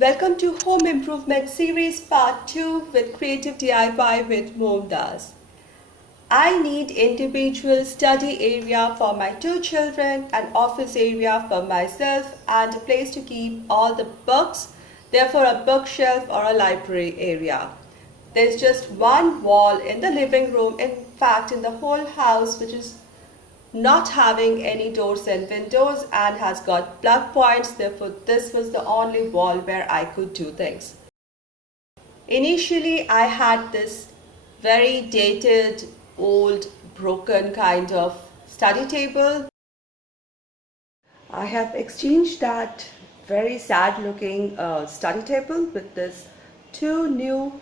Welcome to Home Improvement Series Part 2 with Creative DIY with Momdas. I need individual study area for my two children, an office area for myself, and a place to keep all the books, therefore a bookshelf or a library area. There's just one wall in the living room, in fact in the whole house, which is not having any doors and windows and has got plug points. Therefore, this was the only wall where I could do things. Initially, I had this very dated, old, broken kind of study table. I have exchanged that very sad looking study table with this two new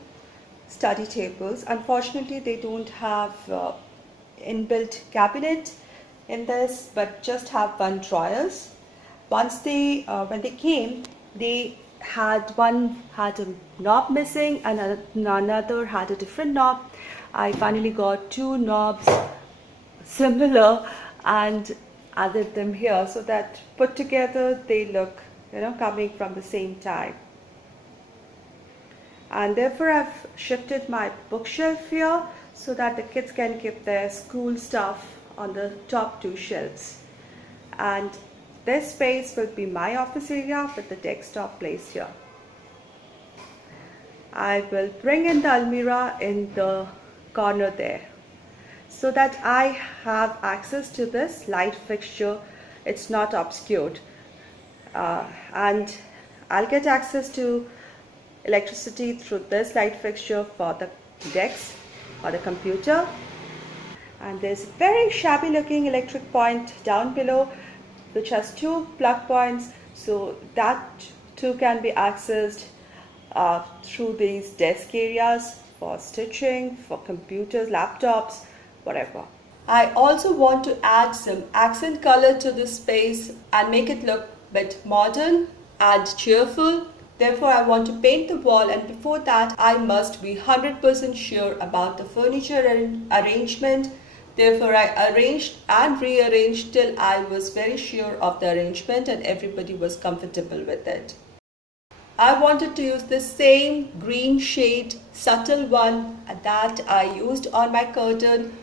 study tables. Unfortunately, they don't have inbuilt cabinet in this, but just have one drawers. Once when they came, they had one had a knob missing and another had a different knob. I finally got two knobs similar and added them here so that put together they look, coming from the same type. And therefore I've shifted my bookshelf here so that the kids can keep their school stuff on the top two shelves. And this space will be my office area with the desktop placed here. I will bring in the almirah in the corner there so that I have access to this light fixture. It's not obscured, and I'll get access to electricity through this light fixture for the desk or the computer. And there's a very shabby looking electric point down below which has two plug points, so that too can be accessed through these desk areas for stitching, for computers, laptops, whatever. I also want to add some accent color to this space and make it look a bit modern and cheerful. Therefore, I want to paint the wall, and before that I must be 100% sure about the furniture arrangement. Therefore, I arranged and rearranged till I was very sure of the arrangement and everybody was comfortable with it. I wanted to use the same green shade, subtle one that I used on my curtain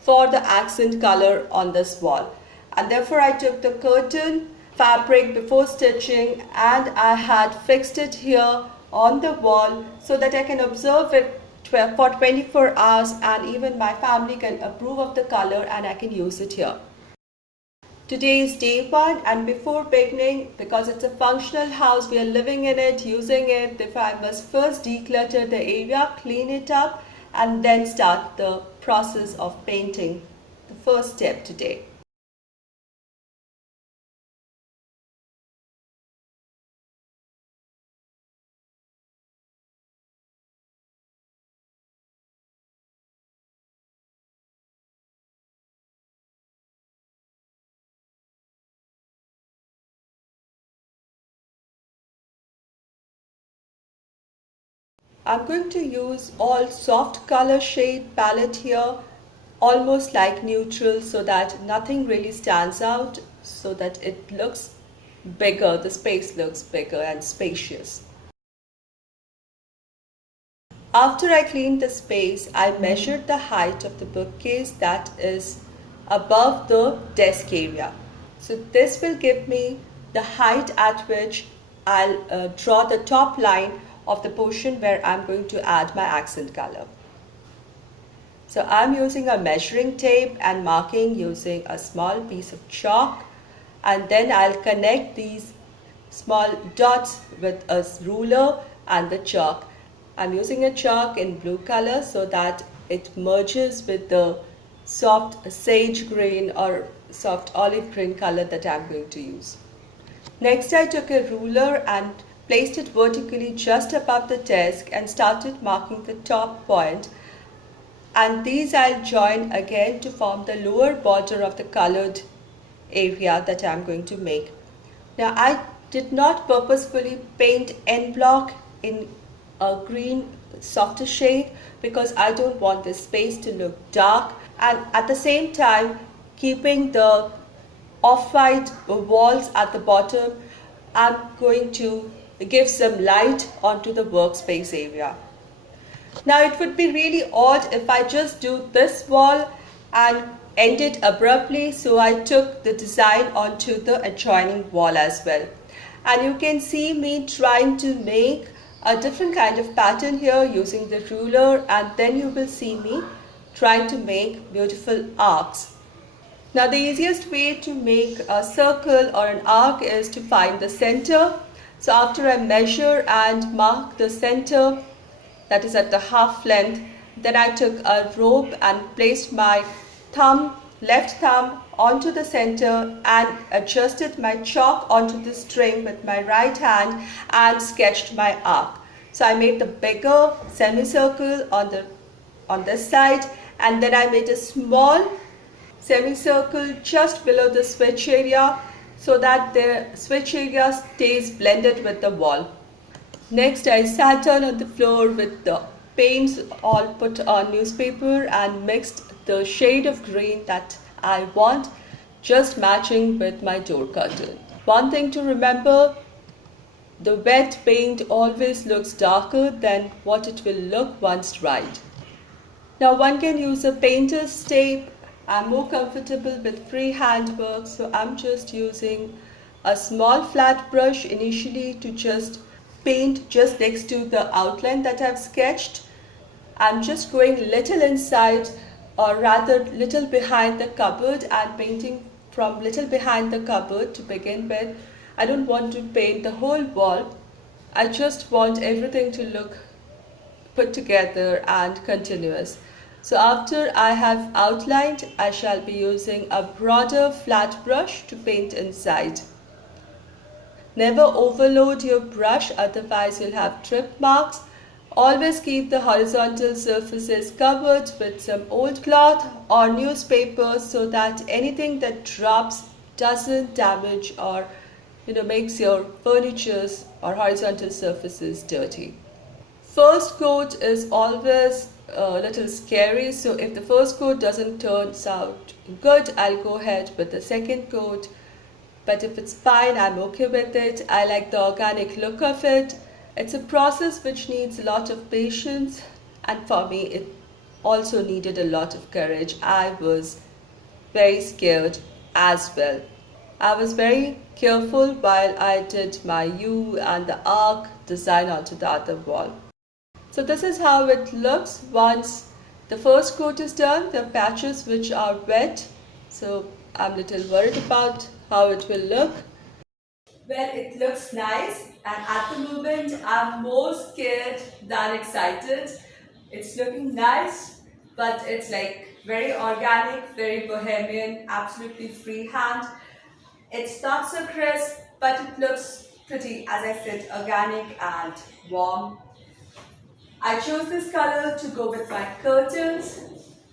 for the accent color on this wall. And therefore, I took the curtain fabric before stitching and I had fixed it here on the wall so that I can observe it for 24 hours and even my family can approve of the color and I can use it here. Today is day one, and before beginning, because it's a functional house, we are living in it, using it, therefore I must first declutter the area, clean it up, and then start the process of painting, the first step today. I'm going to use all soft color shade palette here, almost like neutral, so that nothing really stands out, so that it looks bigger, the space looks bigger and spacious. After I cleaned the space, I measured the height of the bookcase that is above the desk area. So this will give me the height at which I'll draw the top line of the portion where I'm going to add my accent color. So I'm using a measuring tape and marking using a small piece of chalk, and then I'll connect these small dots with a ruler and the chalk. I'm using a chalk in blue color so that it merges with the soft sage green or soft olive green color that I'm going to use. Next, I took a ruler and placed it vertically just above the desk and started marking the top point, and these I'll join again to form the lower border of the colored area that I'm going to make. Now, I did not purposefully paint end block in a green softer shade because I don't want this space to look dark, and at the same time keeping the off-white walls at the bottom, I'm going to give some light onto the workspace area. Now it would be really odd if I just do this wall and end it abruptly, so I took the design onto the adjoining wall as well. And you can see me trying to make a different kind of pattern here using the ruler, and then you will see me trying to make beautiful arcs. Now the easiest way to make a circle or an arc is to find the center. So after I measure and mark the center, that is at the half length, then I took a rope and placed my left thumb onto the center and adjusted my chalk onto the string with my right hand and sketched my arc. So I made the bigger semicircle on this side, and then I made a small semicircle just below the switch area so that the switch area stays blended with the wall. Next, I sat down on the floor with the paints all put on newspaper and mixed the shade of green that I want, just matching with my door curtain. One thing to remember, the wet paint always looks darker than what it will look once dried. Now one can use a painter's tape. I'm more comfortable with freehand work, so I'm just using a small flat brush initially to just paint just next to the outline that I've sketched. I'm just going little inside, or rather little behind the cupboard, and painting from little behind the cupboard to begin with. I don't want to paint the whole wall. I just want everything to look put together and continuous. So after I have outlined, I shall be using a broader flat brush to paint inside. Never overload your brush, otherwise you'll have trip marks. Always keep the horizontal surfaces covered with some old cloth or newspaper so that anything that drops doesn't damage or makes your furnitures or horizontal surfaces dirty. First coat is always a little scary, so if the first coat doesn't turn out good, I'll go ahead with the second coat. But if it's fine, I'm okay with it. I like the organic look of it. It's a process which needs a lot of patience, and for me it also needed a lot of courage. I was very scared as well. I was very careful while I did my U and the arc design onto the other wall. So this is how it looks once the first coat is done. There are patches which are wet, so I'm a little worried about how it will look. Well, it looks nice, and at the moment I'm more scared than excited. It's looking nice, but it's like very organic, very bohemian, absolutely freehand. It's not so crisp, but it looks pretty, as I said, organic and warm. I chose this color to go with my curtains.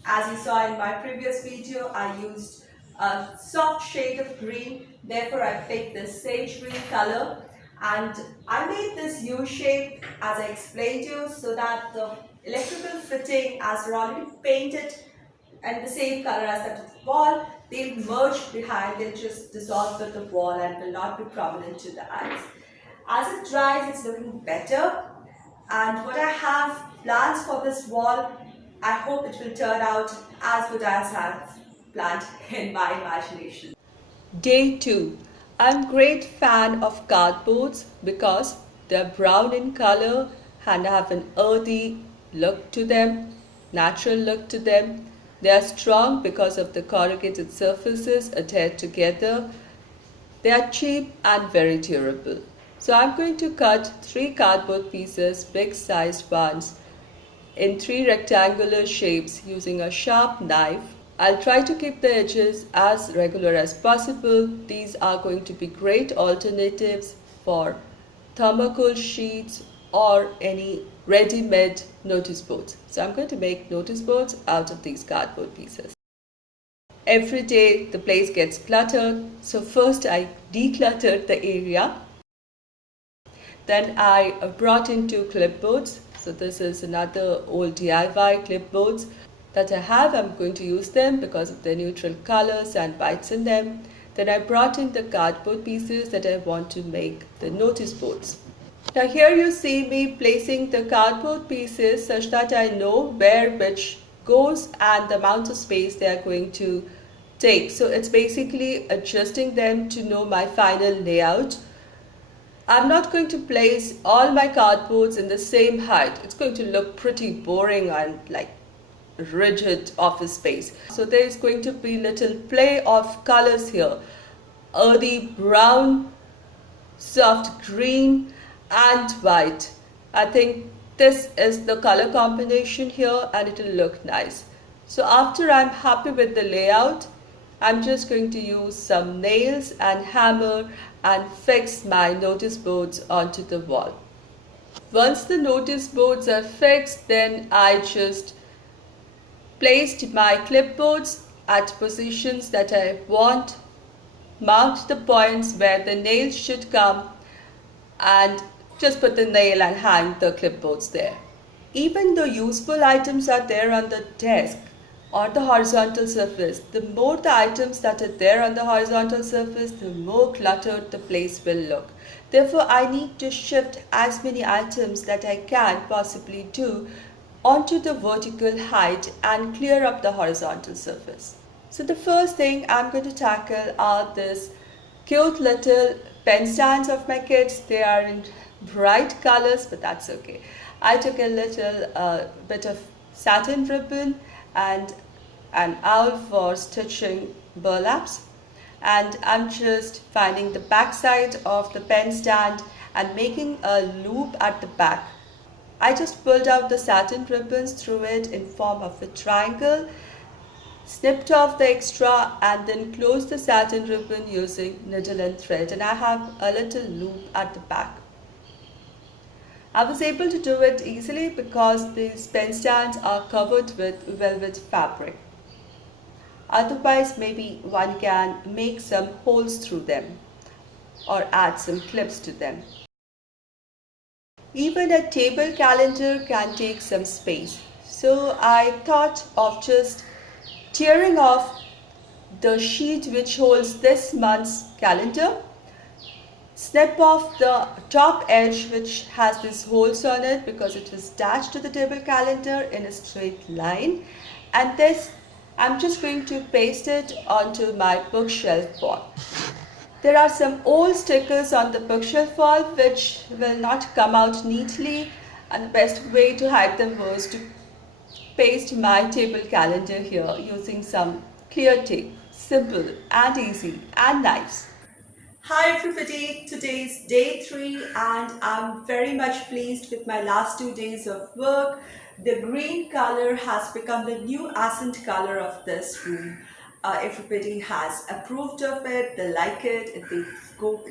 As you saw in my previous video, I used a soft shade of green. Therefore, I picked this sage green color. And I made this U shape, as I explained to you, so that the electrical fitting, as they're already painted and the same color as that wall, they'll merge behind, they'll just dissolve with the wall and will not be prominent to the eyes. As it dries, it's looking better. And what I have plans for this wall, I hope it will turn out as good as I've planned in my imagination. Day 2. I'm a great fan of cardboards because they're brown in color and have an earthy look to them, natural look to them. They are strong because of the corrugated surfaces adhered together. They are cheap and very durable. So I'm going to cut 3 cardboard pieces, big sized ones, in 3 rectangular shapes using a sharp knife. I'll try to keep the edges as regular as possible. These are going to be great alternatives for thermocol sheets or any ready-made notice boards. So I'm going to make notice boards out of these cardboard pieces. Every day the place gets cluttered, so first I decluttered the area. Then I brought in 2 clipboards. So this is another old DIY clipboards that I have. I'm going to use them because of their neutral colors and whites in them. Then I brought in the cardboard pieces that I want to make the notice boards. Now here you see me placing the cardboard pieces such that I know where which goes and the amount of space they are going to take. So it's basically adjusting them to know my final layout. I'm not going to place all my cardboards in the same height. It's going to look pretty boring and like rigid office space. So there is going to be little play of colors here. Earthy brown, soft green and white. I think this is the color combination here and it will look nice. So after I'm happy with the layout, I'm just going to use some nails and hammer and fix my notice boards onto the wall. Once the notice boards are fixed, then I just placed my clipboards at positions that I want, marked the points where the nails should come, and just put the nail and hang the clipboards there. Even though useful items are there on the desk or the horizontal surface, the more the items that are there on the horizontal surface, the more cluttered the place will look. Therefore, I need to shift as many items that I can possibly do onto the vertical height and clear up the horizontal surface. So the first thing I'm going to tackle are this cute little pen stands of my kids. They are in bright colors, but that's okay. I took a little bit of satin ribbon and an owl for stitching burlaps, and I'm just finding the back side of the pen stand and making a loop at the back. I just pulled out the satin ribbons through it in form of a triangle, snipped off the extra and then closed the satin ribbon using needle and thread, and I have a little loop at the back. I was able to do it easily because these pen stands are covered with velvet fabric. Otherwise, maybe one can make some holes through them or add some clips to them. Even a table calendar can take some space. So I thought of just tearing off the sheet which holds this month's calendar, snip off the top edge which has these holes on it because it was attached to the table calendar in a straight line, and this I'm just going to paste it onto my bookshelf wall. There are some old stickers on the bookshelf wall which will not come out neatly, and the best way to hide them was to paste my table calendar here using some clear tape. Simple and easy and nice. Hi everybody, today is day 3 and I'm very much pleased with my last 2 days of work. The green color has become the new accent color of this room. Everybody has approved of it, they like it.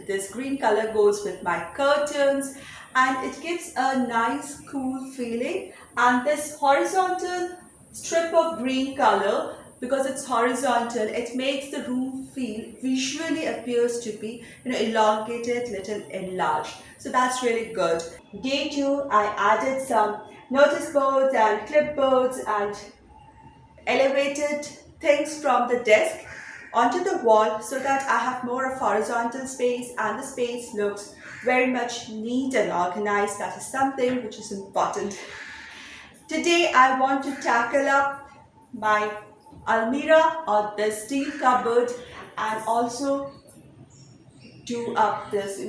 This green color goes with my curtains and it gives a nice cool feeling, and this horizontal strip of green color, because it's horizontal, it makes the room feel visually appears to be elongated, little enlarged. So that's really good. Day 2, I added some notice boards and clipboards and elevated things from the desk onto the wall so that I have more of horizontal space and the space looks very much neat and organized. That is something which is important. Today I want to tackle up my almirah or the steel cupboard and also do up this,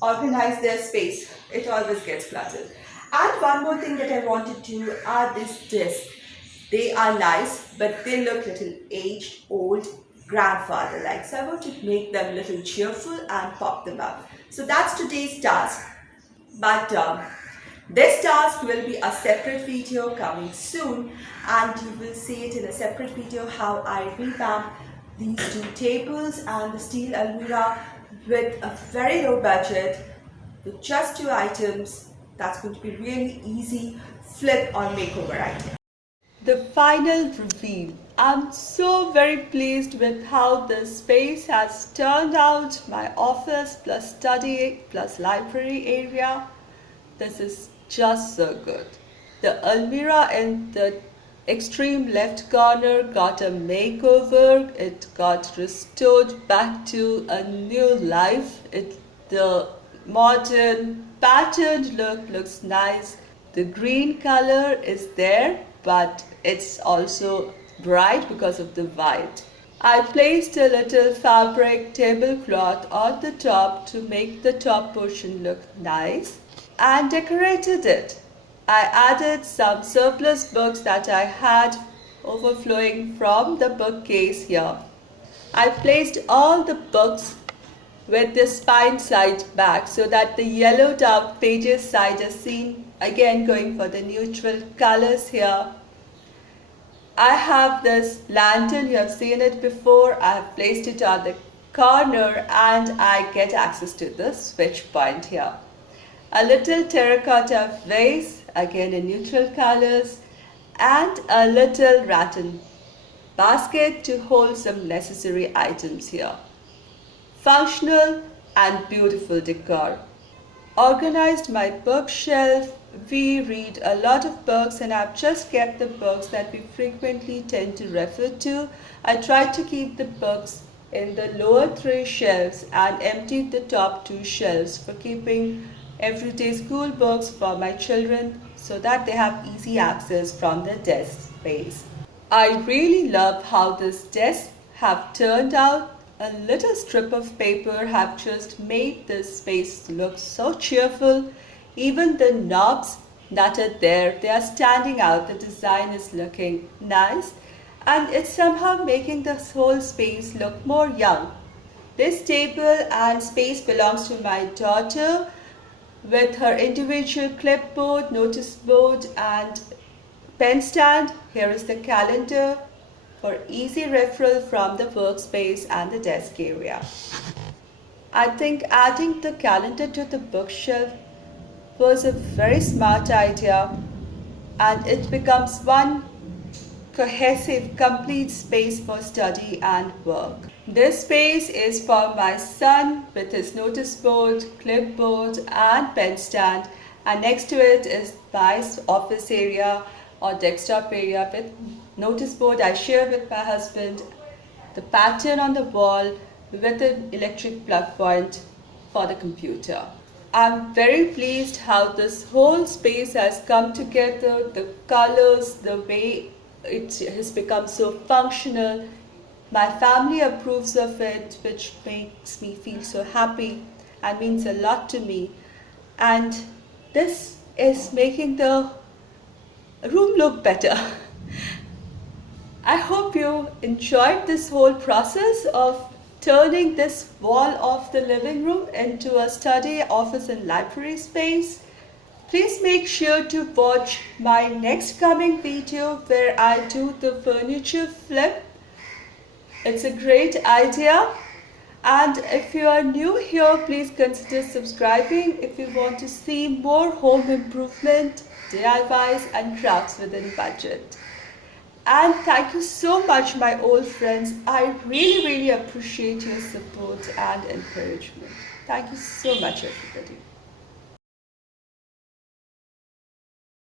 organize their space. It always gets cluttered. And one more thing that I wanted to add is this. They are nice, but they look little aged, old, grandfather-like. So I want to make them little cheerful and pop them up. So that's today's task. But this task will be a separate video coming soon, and you will see it in a separate video how I revamp these 2 tables and the steel almirah with a very low budget with just 2 items. That's going to be really easy flip or makeover item. The final reveal. I'm so very pleased with how this space has turned out. My office plus study plus library area. This is just so good. The almirah in the extreme left corner got a makeover. It got restored back to a new life. The modern patterned look looks nice. The green color is there, but it's also bright because of the white. I placed a little fabric tablecloth on the top to make the top portion look nice and decorated it. I added some surplus books that I had overflowing from the bookcase here. I placed all the books with the spine side back so that the yellowed out pages side is seen, again going for the neutral colors here. I have this lantern, you have seen it before. I have placed it on the corner and I get access to the switch point here. A little terracotta vase, again in neutral colors, and a little rattan basket to hold some necessary items here. Functional and beautiful decor. Organized my bookshelf. We read a lot of books and I've just kept the books that we frequently tend to refer to. I tried to keep the books in the lower 3 shelves and emptied the top 2 shelves for keeping everyday school books for my children so that they have easy access from the desk space. I really love how this desk have turned out. A little strip of paper have just made this space look so cheerful. Even the knobs that are there, they are standing out. The design is looking nice and it's somehow making this whole space look more young. This table and space belongs to my daughter with her individual clipboard, notice board and pen stand. Here is the calendar for easy referral from the workspace and the desk area. I think adding the calendar to the bookshelf was a very smart idea and it becomes one cohesive, complete space for study and work. This space is for my son with his notice board, clipboard and pen stand, and next to it is my office area or desktop area with notice board I share with my husband, the pattern on the wall with an electric plug point for the computer. I'm very pleased how this whole space has come together, the colors, the way it has become so functional. My family approves of it, which makes me feel so happy and means a lot to me. And this is making the room look better. I hope you enjoyed this whole process of turning this wall of the living room into a study, office and library space. Please make sure to watch my next coming video where I do the furniture flip. It's a great idea. And if you are new here, please consider subscribing if you want to see more home improvement, DIYs and crafts within budget. And thank you so much, my old friends. I really appreciate your support and encouragement. Thank you so much, everybody.